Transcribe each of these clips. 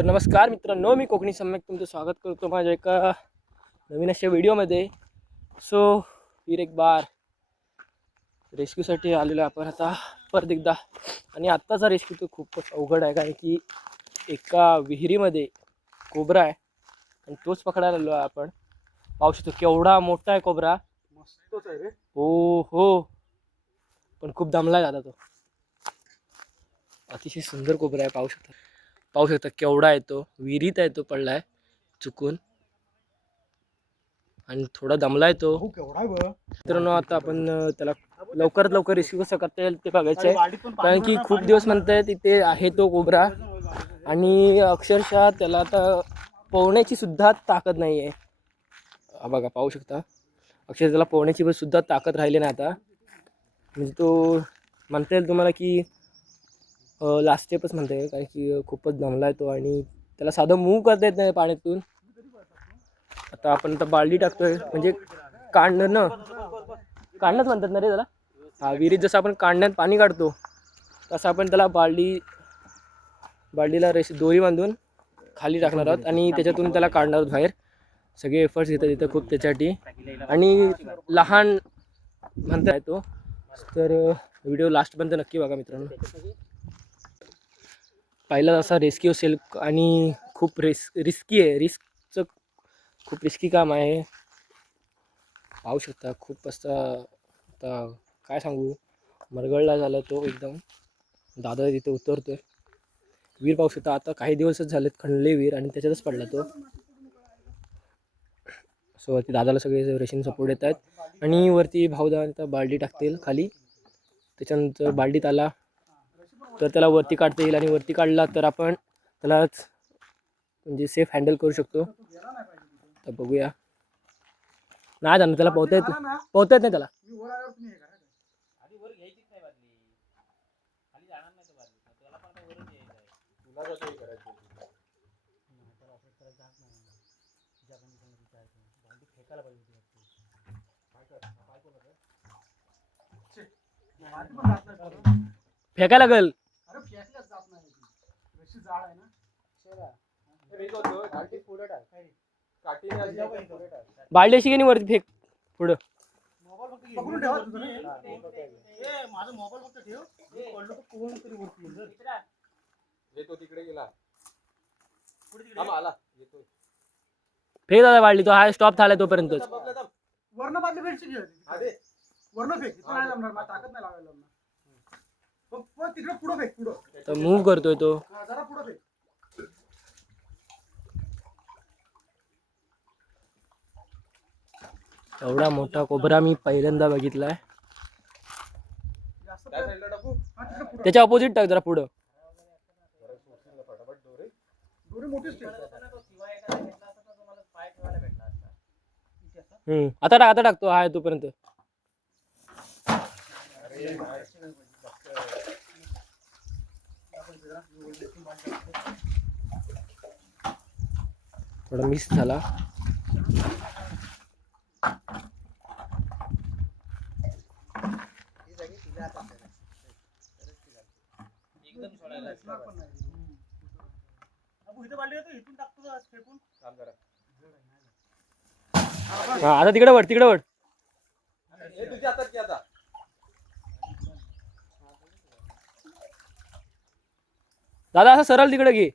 तर नमस्कार मित्रांनो, मी कोकणी सम्यक तुमचं स्वागत करतो माझ्या एका नवीन अशा व्हिडिओमध्ये. सो फिर एक बार रेस्क्यूसाठी आलेलो आपण आता परत एकदा. आणि आत्ताचा रेस्क्यू तो खूपच अवघड आहे, कारण की एका विहिरीमध्ये कोबरा आहे आणि तोच पकडायला आलो आहे आपण. पाहू शकतो केवढा मोठा आहे कोबरा. मस्तच आहे रे. हो हो, पण खूप दमला जाता तो. अतिशय सुंदर कोबरा आहे, पाहू शकता केवढा आहे तो. विहिरीत आहे तो, पडलाय चुकून आणि थोडा दमलाय तो. केवढा आहे मित्रांनो, आता आपण त्याला लवकरात लवकर रेस्क्यू कसं करता येईल ते बघायचं आहे, कारण की खूप दिवस म्हणताय तिथे आहे तो कोबरा आणि अक्षरशः त्याला आता पोहण्याची सुद्धा ताकद नाही आहे. बघा, पाहू शकता अक्षरशः त्याला पोहण्याची सुद्धा ताकद राहिली नाही आता. म्हणजे तो म्हणता येईल तुम्हाला की लास्ट स्टेपच म्हणता येईल, कारण की खूपच दमलाय तो आणि त्याला साधं मूव्ह करता येत नाही पाण्यातून. आता आपण आता बालडी टाकतोय, म्हणजे काढणं काढणंच म्हणतात ना रे त्याला. हा, विहिरीत जसं आपण काढण्यात पाणी काढतो तसं आपण त्याला बालडीला दोरी बांधून खाली टाकणार आहोत आणि त्याच्यातून त्याला काढणार आहोत बाहेर. सगळे एफर्ट्स घेतात तिथं खूप त्याच्यासाठी, आणि लहान म्हणता येतो. तर व्हिडिओ लास्टपर्यंत नक्की बघा मित्रांनो. पहिला असा रेस्क्यू असेल आणि खूप रिस्की आहे. रिस्कचं खूप रिस्की काम आहे. पाहू शकता खूप असं, आता काय सांगू, मरगळला झाला तो एकदम. दादा तिथे उतरतोय. विहीर पाहू शकता, आता काही दिवसच झालेत खणले विहीर आणि त्याच्यातच पडला तो. सो वरती दादाला सगळे रेशन सपोर्ट येत आहेत आणि वरती भाऊदा बालडी टाकतील खाली. त्याच्यानंतर बालडीत आला तर त्याला वरती काढता येईल, आणि वरती काढला तर आपण त्यालाच म्हणजे सेफ हँडल करू शकतो. तर बघूया. नाही जाणं त्याला, पोहता येत नाही त्याला. फेकायला लागल. बालडी अशी की वरती फेक पुढं. फेक दादा बालडी, तो हा स्टॉप झालाय तोपर्यंत. वर्ण बादली भेटची घे वर्ण फेक, इथं नाही जमणार, मला ताकद नाही लावायला जमणार. तिकडे पुढं फेक, पुढं. तर मूव्ह करतोय तो. जरा पुढं फेक. एवढा मोठा कोबरा मी पहिल्यांदा बघितलाय. त्याच्या अपोजिट टाक जरा पुढं. आता टाकतो आहे तोपर्यंत. थोडा मिस झाला. आता तिकडे वड. दादा असं सरळ तिकडे घे.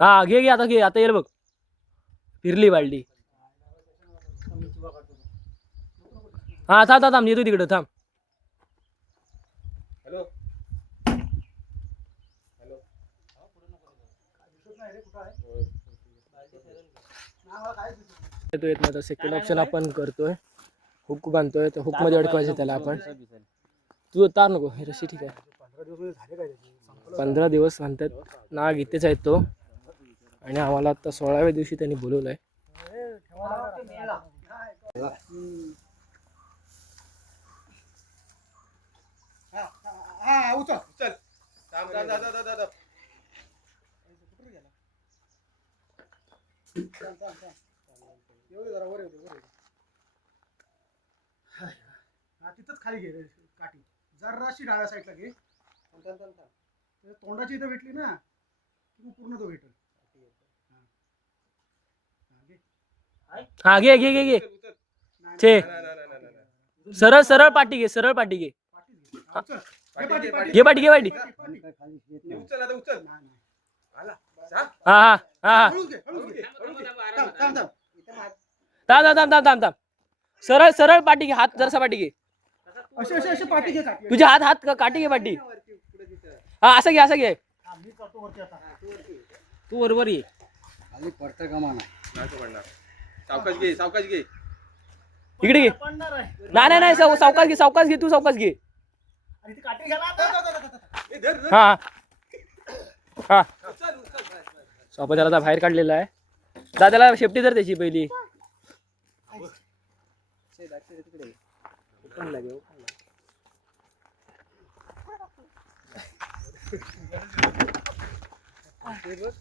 हा, घे आता येईल बघ. फिरली बालडी. हा, थांब येतो तिकडे, थांब. तो येत नाही. सेकंड ऑप्शन आपण करतोय, हुक बांधतोय. तर हुक मध्ये अडकवायचं त्याला आपण. तू तार नको, हे रशी ठीक आहे. 15 दिवस म्हणतात ना, इथेच आहेत तो. आणि आम्हाला आता 16व्या दिवशी त्यांनी बोलवलंय. तिथंच खाली घे काठी, जराशी डाव्या साईडला घे. तोंडाची इथं भेटली ना की मग पूर्ण तो भेटेल. हा घे घे घे घे छे सरळ सरळ पाठी घे सरळ पाठी घे घे पाठी घे पाठी हा हा हा हा थांब थांब थांब थांब थांब थांब सरळ सरळ पाठी घे हात जरासा पाठी घे असे पाठी घे तुझे हात हात काठी घे पाठी हा असं घे असं घे तू बरोबर ये खाली पडतं का म्हणा सावकाश घे सावकाश घे इकडे घे नाही नाही सावकाश घे तू सावकाश घे हा हा सोपा त्याला बाहेर काढलेला आहे दादाला शेपटी तर त्याची पहिली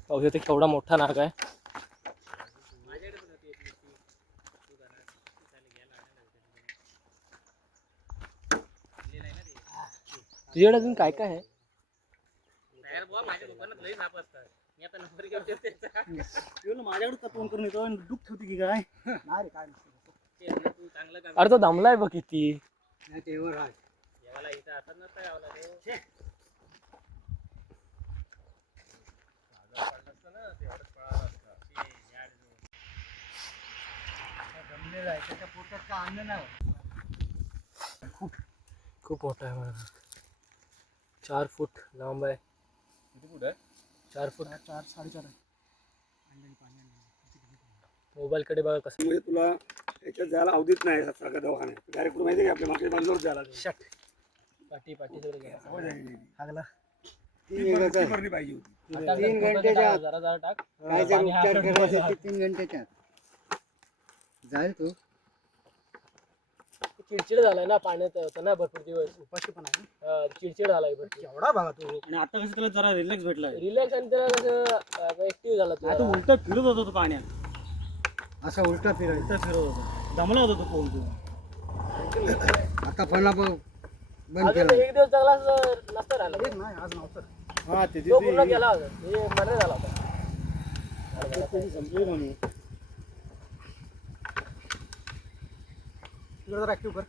पाहू शकते केवढा मोठा नाग आहे तुझ्याकडे अजून काय काय आहे माझ्याकडे तोंड करून येतो दुःख ठेवते की काय नाही रे काय नसतं. अरे तो दमलाय बघ किती नाही तेवर आहे त्याच्या पोटात का अन्न नाही खूप मोठा आहे मला 4 फूट लांब आहे किती फूट आहे 4 फूट 4-4.5 आहे. मोबाईल कडे बघा कसं म्हणजे तुला याच्यात जायला अवधीत नाही सारखा दवाखान्यात डायरेक्ट माहिती आहे का आपल्या मागे बांधवर जायला शट पाठी पाठी सगळं घ्या. हागला. ती भरली पाहिजे होती आता 3 जरा घंटेच्या आत. जरा जरा टाक काय जर पाणी उपचार हातात करायचे ठेवायचं. ते 3 घंटेच्या आत. जाईल तू चिडचिड झालाय ना पाण्यात होतं ना भरपूर दिवस उपाशी पण आहे. चिडचिड झालाय भरपूर केवढा बघा तू. आणि आता कसं त्याला जरा रिलॅक्स भेटलाय. रिलॅक्स आणि त्याला कसं ऍक्टिव्ह झाला आता तो उलटा फिरत होता तो पाण्यात. असं उलटा फिरायचं उलटा फिरत होता. दमला होता तो पोहून तो. आता फणा बंद अजून केला एक दिवस चांगला असं नसतं राहिला एक नाही आज नव्हतं. हा ते तो पूर्ण गेला होता हे मरण झाला होता संपली म्हणून. तिकडे जरा ऍक्टिव्ह कर.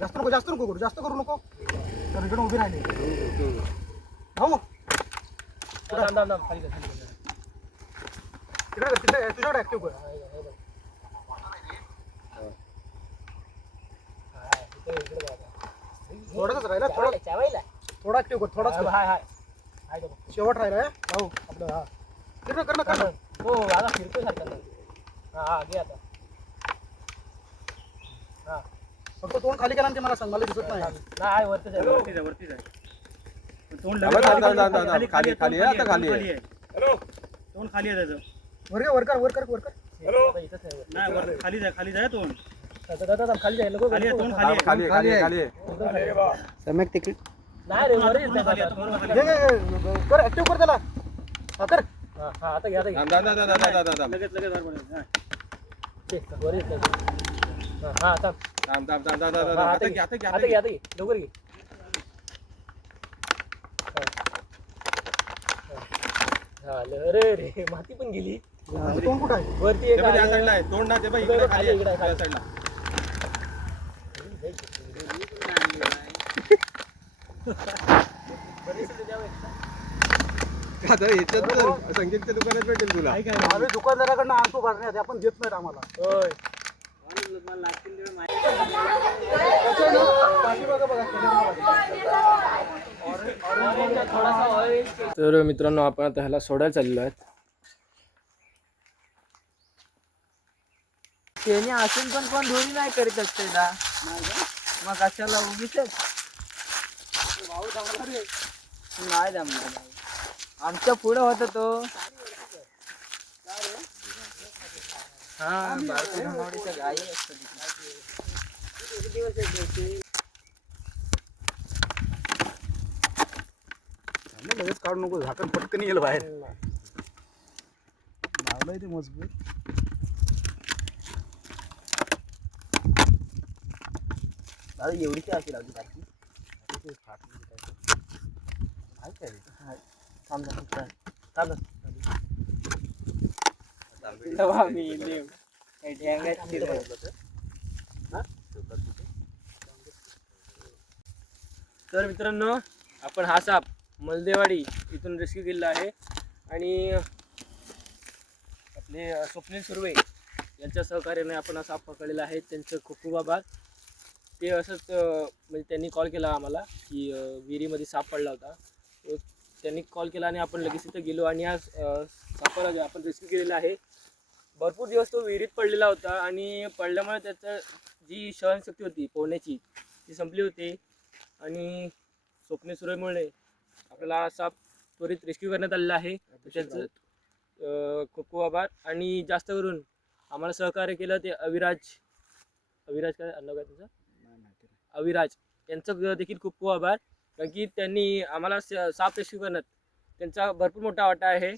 जास्त नको करू जास्त करू नको. तर इकडे उभी राहिली भाऊ थांब थांब थांब खाली कर, खाली कर. तिकडे तुझ्याकडे ऍक्टिव्ह कर. थोडाच राहिला थोडा ऍक्टिव्ह कर थोडाच कर. हाय हाय हाय तो. शेवट राहिला भाऊ आपलं हा कर ना हो आता फिरतो सारखा हा हा घे आता हा फक्त तोंड खाली केला मला सांग मला दिसत नाही. नाही वरतीच आहे वरतीच आहे, वरतीच आहे. तोंड थांबा, थांबा, थांबा, थांबा. खाली खाली आहे, आता खाली आहे. तोंड खाली आहे त्याचं. वर कर आता इथंच आहे नाही वर खाली जाय तोंड. दादा खाली जाईल नको खाली आहे, तोंड थांब, खाली आहे. खाली आहे, खाली आहे, खाली आहे. सम्यक तिकडे नाही रे वरच तोंड खाली आहे, तोंड खाली घे आहे. कर ऍक्टिव्ह कर त्याला हा कर. हा हा आता घ्या आता घ्या थांब, थांब, थांब, थांब, थांब, थांब, थांब. लगेच बाहेर पडायचं. हा. वरच हा हा थांब थांब, थांब, थांब, थांब, थांब, थांब. हा, आता घे, आता घे, आता आता घे. घे आता घे लवकर घे हा अरे रे माती पण गेली तोंड कुठं आहे. वरती ते एक बघ, या आहे. साईडला आहे. तोंड ना ते बघ, इकडे खाली आहे. इकडे आहे, या साईडला. आता याच्यात तर संगीतच्या दुकानात भेटेल तुला. आम्ही दुकानदाराकडनं आणतो भरण्यात आपण देत नाहीत आम्हाला. होय तर मित्रांनो आपण आता ह्याला सोडायला चाललो आहेत त्याने असून पण कोण धोरी नाही करीत असते ना मग कशाला उगीच नाही जमणार आमच्या पुढे होता तो हा बारकोडीचा गाई असतो लगेच काढू नको झाकण पटकन येईल बाहेर. लावलंय ते मजबूत. एवढीच असेल अजून तर मित्रांनो, आपण हा साप मलदेवाडी इथून रेस्क्यू केलेला आहे आणि आपले स्वप्नील सुर्वे यांच्या सहकार्याने आपण हा साप पकडलेला आहे. त्यांचं खूप खूप आभार. ते असंच म्हणजे त्यांनी कॉल केला आम्हाला की विहिरीमध्ये साप पडला होता. तो त्यांनी कॉल केला आणि आपण लगेच तिथं गेलो आणि आज सापाला आपण रेस्क्यू केलेला आहे. भरपूर दिवस तो विहिरीत पडलेला होता आणि पडल्यामुळे त्याचं जी सहनशक्ती होती पोहण्याची ती संपली होती आणि स्वप्नील सुर्वेमुळे आपल्याला हा साप त्वरित रेस्क्यू करण्यात आलेला आहे. त्याचं खूप खूप आभार. आणि जास्त करून आम्हाला सहकार्य केलं ते अविराज काय आडनाव काय त्यांचं, अविराज यांचं देखील खूप खूप आभार. कारण की त्यांनी आम्हाला साप रेस्क्यू करण्यात त्यांचा भरपूर मोठा वाटा आहे.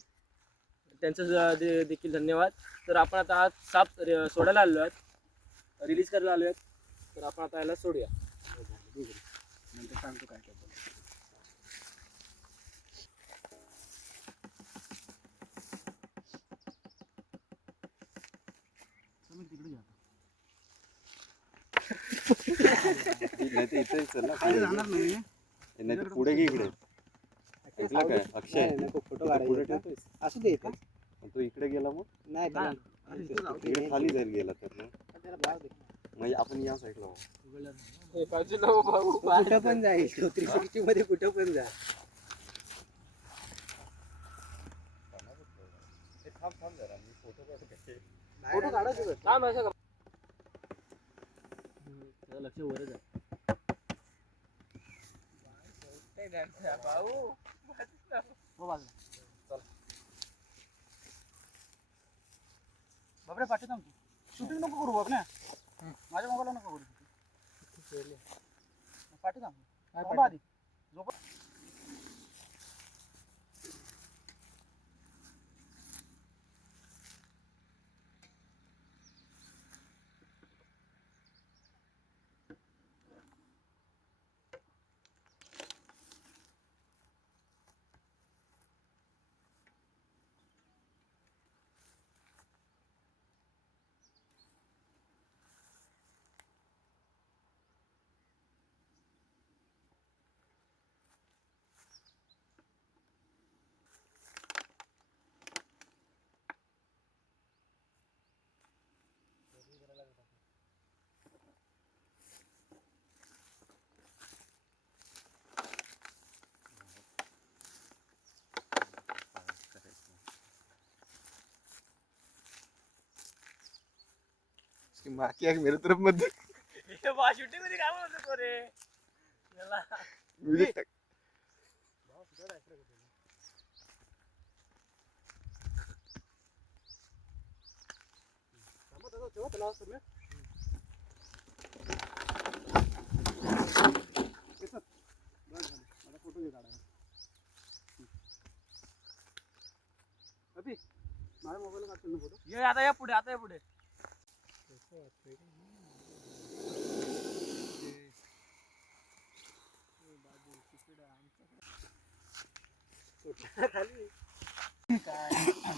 त्यांचं देखील धन्यवाद. तर आपण आता हा साप सोडायला आलो आहेत, रिलीज करायला आलो आहेत. तर आपण आता याला सोडूया. नंतर सांगतो काय काय बोलायचं. इथे चल ना, खाली जाणार नाही. नाही तर पुढे घे इकडे. ऐकलं काय अक्षय, फोटो इथे पुढे ठेव. असू दे तो इकडे गेला मग नाही इकडे खाली जाईल गेला तर म्हणजे आपण या साईडला कुठं पण जाईल 360 मध्ये कुठं पण जा. थांब जरा मी फोटो काढतो. फोटो काढायचे थांब असं का? त्याचं लक्ष वरच आहे. बापरे पाठी थांब तू. शूटिंग नको करू बाप ना. माझ्या मोबाईलला नको करू. पाठी थांब. थांबा आधी. झोप. बाकी आहे मेरे तरफ मध्ये शूटिंग मध्ये काय म्हणत होतो रे याला? म्युझिक टाक. फोटो घे काढायला. माझ्या मोबाईलला काढतो ना फोटो. ये आता या पुढे, आता या पुढे.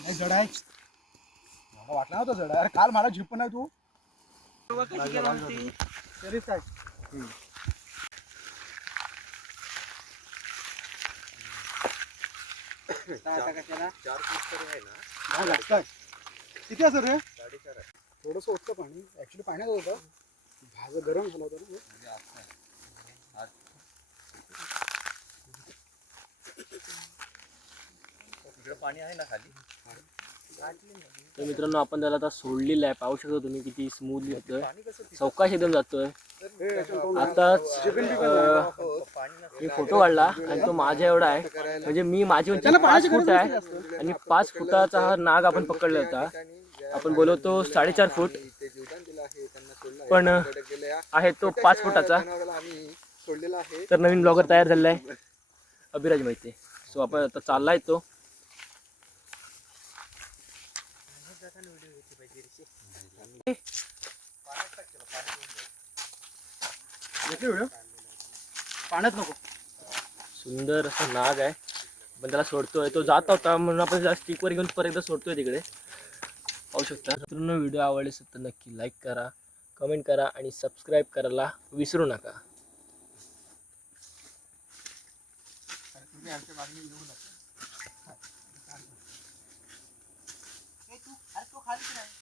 नाही जड आहे. मला वाटलं नव्हतं जड आहे. अरे काल मला झिप नाही तू. तरीच काय किती असं रे? थोडस होतं पाणी. ऍक्च्युली पाण्यात होतं. भाज गरम झाला होता ना. पाणी आहे ना खाली. तर मित्रांनो, आपण त्याला आता सोडलेलं आहे. पाहू शकता तुम्ही किती स्मूथली होतोय. सावकाश एकदम जातोय. आताच मी फोटो काढला आणि तो माझ्या एवढा आहे. म्हणजे मी माझी उंची 5 फूट आहे आणि 5 फुटाचा हा नाग आपण पकडला होता. आपण बोलवतो 4.5 फूट, पण आहे तो 5 फुटाचा. तर नवीन ब्लॉगर तयार झालेला आहे, अभिराज माहिती. सो आपण आता चाललाय तो. पाण्यात नको. सुंदर असा नाग आहे. आपण त्याला सोडतोय, तो जात होता म्हणून आपण त्याला स्टिकवर घेऊन परत एकदा सोडतोय तिकडे. पाहू शकता. मित्रांनो, व्हिडिओ आवडले असेल तर नक्की लाईक करा, कमेंट करा आणि सबस्क्राईब करायला विसरू नका. आमच्या मागणी येऊ नका. ए, तू अरे तो खालीच नाही.